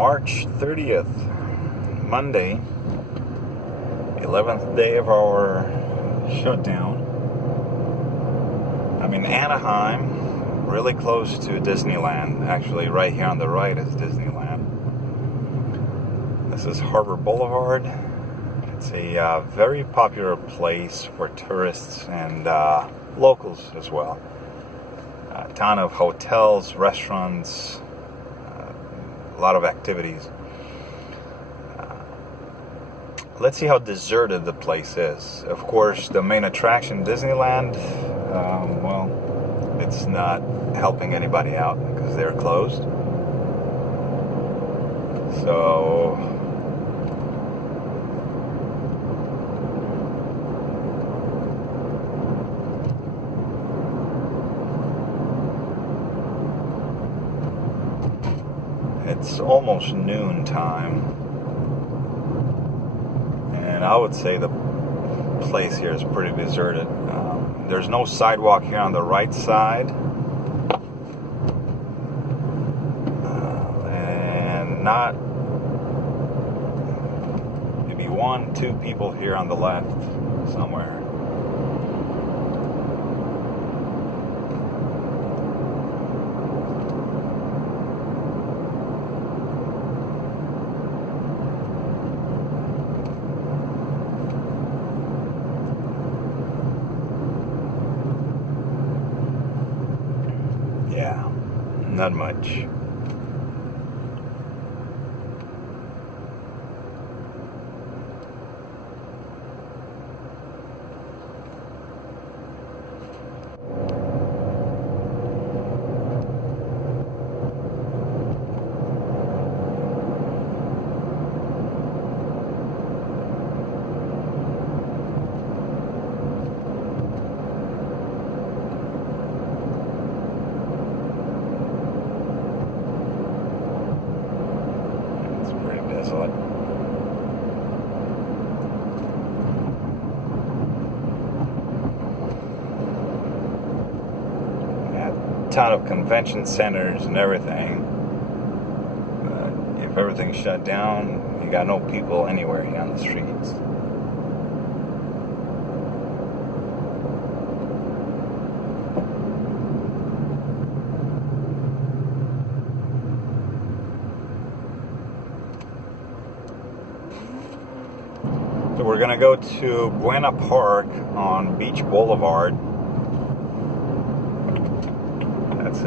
March 30th, Monday, 11th day of our shutdown. I'm in Anaheim, really close to Disneyland. Actually, right here on the right is Disneyland. This is Harbor Boulevard. It's a very popular place for tourists and locals as well. A ton of hotels, restaurants, a lot of activities. Let's see how deserted the place is. Of course, the main attraction, Disneyland, well, it's not helping anybody out because they're closed. So it's almost noon time, and I would say the place here is pretty deserted. There's no sidewalk here on the right side, and not maybe 1-2 people here on the left somewhere. Yeah, not much. Desolate. A ton of convention centers and everything. If everything's shut down, you got no people anywhere here on the streets. So we're gonna go to Buena Park on Beach Boulevard. That's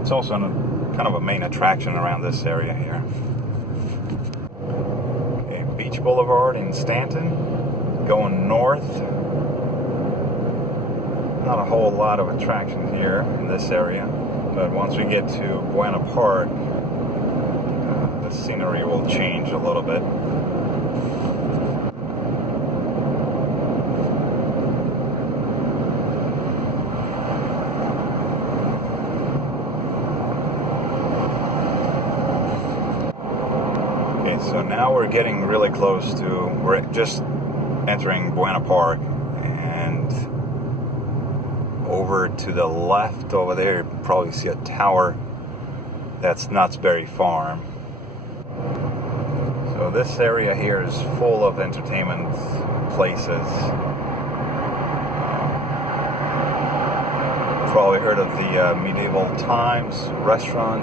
it's also kind of a main attraction around this area here. Okay, Beach Boulevard in Stanton, going north. Not a whole lot of attractions here in this area, but once we get to Buena Park, the scenery will change a little bit. So now we're getting really close to, we're just entering Buena Park, and over to the left over there you probably see a tower. That's Knott's Berry Farm. So this area here is full of entertainment places. Probably heard of the Medieval Times restaurant.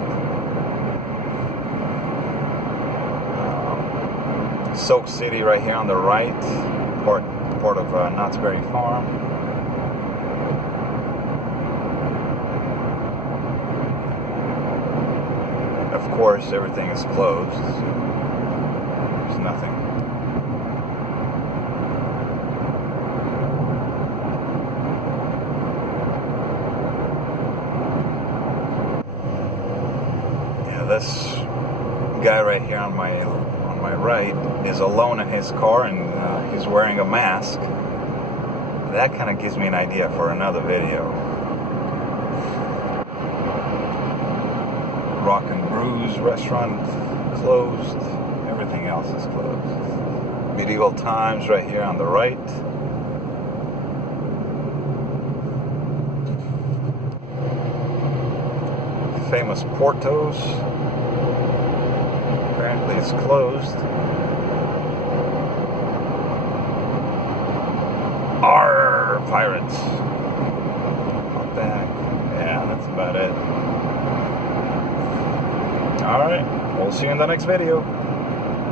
Soak City right here on the right, part of Knott's Berry Farm. Of course, everything is closed. There's nothing. Yeah, this guy right here on my right is alone in his car, and he's wearing a mask. That kind of gives me an idea for another video. Rock and Brews restaurant closed. Everything else is closed. Medieval Times right here on the right. Famous Portos. Apparently it's closed. Arr, pirates. Not bad. Yeah, that's about it. Alright, we'll see you in the next video.